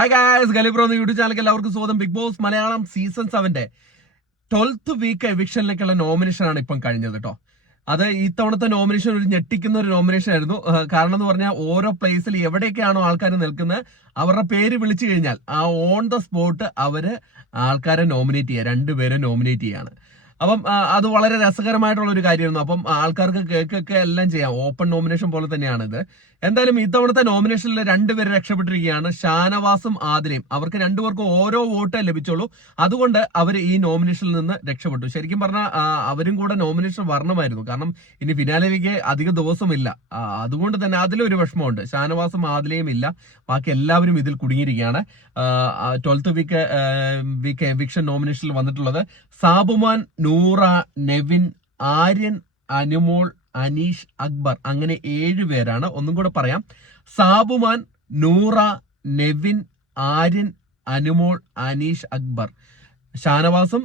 Hi guys, ഗലിബ്രോ എന്ന YouTube ചാനലിലേക്ക് എല്ലാവർക്കും സ്വാഗതം. Bigg Boss Malayalam season 7 12th week എവിക്ഷനിലേക്കുള്ള നോമിനേഷൻ ആണ് ഇപ്പം കഴിഞ്ഞത് കേട്ടോ. അത് ഇത്തവണത്തെ നോമിനേഷൻ ഒരു ഞെട്ടിക്കുന്ന ഒരു നോമിനേഷൻ ആയിരുന്നു. കാരണം എന്ന് പറഞ്ഞാൽ ഓരോ പ്ലേസിൽ എവിടെയൊക്കെയാണോ ആൾക്കാർ നിൽക്കുന്നത് അവരുടെ പേര് വിളിച്ചു കഴിഞ്ഞാൽ ആ ഓൺ ദ സ്പോട്ട് അവര് ആൾക്കാരെ നോമിനേറ്റ് ചെയ്യുക, രണ്ടുപേരെ നോമിനേറ്റ് ചെയ്യാണ്. അപ്പം അത് വളരെ രസകരമായിട്ടുള്ള ഒരു കാര്യമായിരുന്നു. അപ്പം ആൾക്കാർക്ക് കേക്കൊക്കെ എല്ലാം ചെയ്യാം. ഓപ്പൺ നോമിനേഷൻ പോലെ തന്നെയാണ് ഇത്. എന്തായാലും ഇത്തവണത്തെ നോമിനേഷനിൽ രണ്ടുപേര് രക്ഷപ്പെട്ടിരിക്കുകയാണ്, ഷാനവാസും ആദിലയും. അവർക്ക് രണ്ടുപേർക്കും ഓരോ വോട്ടേ ലഭിച്ചുള്ളൂ. അതുകൊണ്ട് അവർ ഈ നോമിനേഷനിൽ നിന്ന് രക്ഷപ്പെട്ടു. ശരിക്കും പറഞ്ഞാൽ അവരും കൂടെ നോമിനേഷൻ വരണമായിരുന്നു. കാരണം ഇനി ഫിനാലിലേക്ക് അധിക ദിവസമില്ല. അതുകൊണ്ട് തന്നെ അതിലൊരു വിഷമമുണ്ട്. ഷാനവാസും ആദിലയും ഇല്ല, ബാക്കി എല്ലാവരും ഇതിൽ കുടുങ്ങിയിരിക്കുകയാണ്. 12th വീക്ക് എവിക്ഷൻ നോമിനേഷനിൽ വന്നിട്ടുള്ളത് സാബുമാൻ, നൂറ, നെവിൻ, ആര്യൻ, അനുമോൾ, അനീഷ്, അക്ബർ, അങ്ങനെ 7 പേരാണ്. ഒന്നും കൂടെ പറയാം: സാബുമാൻ, നൂറ, നെവിൻ, ആര്യൻ, അനുമോൾ, അനീഷ്, അക്ബർ. ഷാനവാസും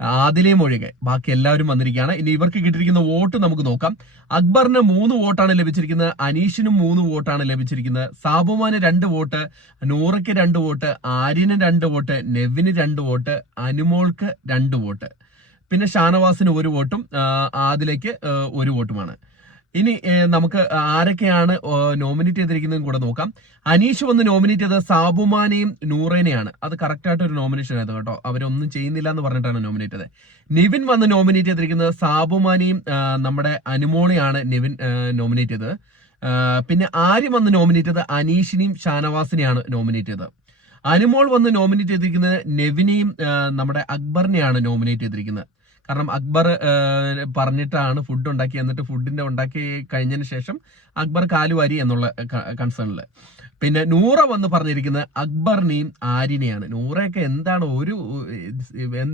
ആദിലയും ഒഴികെ ബാക്കി എല്ലാവരും വന്നിരിക്കുകയാണ്. ഇനി ഇവർക്ക് കിട്ടിയിരിക്കുന്ന വോട്ട് നമുക്ക് നോക്കാം. അക്ബറിന് 3 വോട്ടാണ് ലഭിച്ചിരിക്കുന്നത്, അനീഷിനും 3 വോട്ടാണ് ലഭിച്ചിരിക്കുന്നത്, സാബുമാന് 2 വോട്ട്, നൂറയ്ക്ക് 2 വോട്ട്, ആര്യന് 2 വോട്ട്, നെവിന് 2 വോട്ട്, അനുമോൾക്ക് 2 വോട്ട്, പിന്നെ ഷാനവാസിന് 1 വോട്ടും ആദിലേക്ക് 1 വോട്ടുമാണ്. ഇനി നമുക്ക് ആരൊക്കെയാണ് നോമിനേറ്റ് ചെയ്തിരിക്കുന്നതും കൂടെ നോക്കാം. അനീഷ് വന്ന് നോമിനേറ്റ് ചെയ്തത് സാബുമാനെയും നൂറേനെയാണ്. അത് കറക്റ്റ് ഒരു നോമിനേഷൻ ആയിരുന്നു കേട്ടോ. അവരൊന്നും ചെയ്യുന്നില്ല എന്ന് പറഞ്ഞിട്ടാണ് നോമിനേറ്റ് ചെയ്തത്. നിവിൻ വന്ന് നോമിനേറ്റ് ചെയ്തിരിക്കുന്നത് സാബുമാനെയും നമ്മുടെ അനുമോളെയാണ് നിവിൻ നോമിനേറ്റ് ചെയ്തത്. പിന്നെ ആര്യം വന്ന് നോമിനേറ്റ് ചെയ്തത് അനീഷിനെയും ഷാനവാസിനെയാണ് നോമിനേറ്റ് ചെയ്തത്. അനുമോൾ വന്ന് നോമിനേറ്റ് ചെയ്തിരിക്കുന്നത് നെവിനെയും നമ്മുടെ അക്ബറിനെയാണ് നോമിനേറ്റ് ചെയ്തിരിക്കുന്നത്. കാരണം അക്ബർ പറഞ്ഞിട്ടാണ് ഫുഡ് ഉണ്ടാക്കി, എന്നിട്ട് ഫുഡിന്റെ ഉണ്ടാക്കി കഴിഞ്ഞതിന് ശേഷം അക്ബർ കാലുവാരി എന്നുള്ള കൺസേണില്. പിന്നെ നൂറ വന്ന് പറഞ്ഞിരിക്കുന്നത് അക്ബറിനെയും ആര്യനെയാണ്. നൂറയൊക്കെ എന്താണ് ഒരു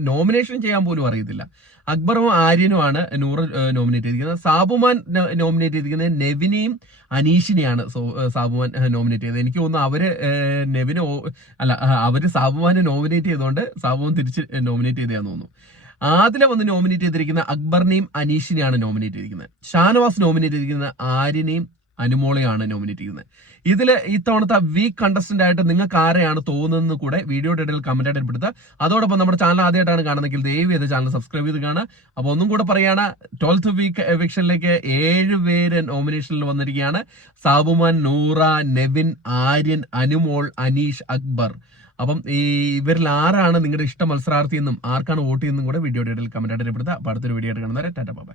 നോമിനേഷൻ ചെയ്യാൻ പോലും അറിയത്തില്ല. അക്ബറും ആര്യനുമാണ് നൂറ നോമിനേറ്റ് ചെയ്തിരിക്കുന്നത്. സാബുമാൻ നോമിനേറ്റ് ചെയ്തിരിക്കുന്നത് നെവിനെയും അനീഷിനെയാണ് സാബുമാൻ നോമിനേറ്റ് ചെയ്തത്. എനിക്ക് തോന്നുന്നു അവര് സാബുമാനെ നോമിനേറ്റ് ചെയ്തുകൊണ്ട് സാബുമാൻ തിരിച്ച് നോമിനേറ്റ് ചെയ്തതാന്ന് തോന്നുന്നു. ആദില വന്ന് നോമിനേറ്റ് ചെയ്തിരിക്കുന്ന അക്ബറിനെയും അനീഷിനെയാണ് നോമിനേറ്റ് ചെയ്തിരിക്കുന്നത്. ഷാനവാസ് നോമിനേറ്റ് ചെയ്തിരിക്കുന്ന ആര്യനെയും അനുമോളെയാണ് നോമിനേറ്റ് ചെയ്യുന്നത്. ഇതില് ഇത്തവണത്തെ വീക്ക് കണ്ടസ്റ്റന്റ് ആയിട്ട് നിങ്ങൾക്ക് ആരെയാണ് തോന്നുന്നത് കൂടെ വീഡിയോയുടെ ഇടയിൽ കമന്റ് ആയിട്ട് എടുപ്പെടുത്തുക. അതോടൊപ്പം നമ്മുടെ ചാനൽ ആദ്യമായിട്ടാണ് കാണുന്നതെങ്കിൽ ദയവ് ചെയ്ത് ചാനൽ സബ്സ്ക്രൈബ് ചെയ്ത് കാണുക. അപ്പൊ ഒന്നും കൂടെ പറയാണ്, 12th വീക്ക് എവിക്ഷനിലേക്ക് 7 പേര് നോമിനേഷനിൽ വന്നിരിക്കുകയാണ്. സാബുമാൻ, നൂറ, നെവിൻ, ആര്യൻ, അനുമോൾ, അനീഷ്, അക്ബർ. അപ്പം ഇവരിൽ ആരാണ് നിങ്ങളുടെ ഇഷ്ട മത്സരാർത്ഥി എന്നും ആർക്കാണ് വോട്ട് ചെയ്യുന്നതും കൂടെ വീഡിയോയുടെ ഇടയിൽ കമന്റ് ആയിട്ട് രേഖപ്പെടുത്തുക. അപ്പൊ അടുത്തൊരു വീഡിയോ ആയിട്ട് കാണുന്നവരെ ടാറ്റ ബൈ.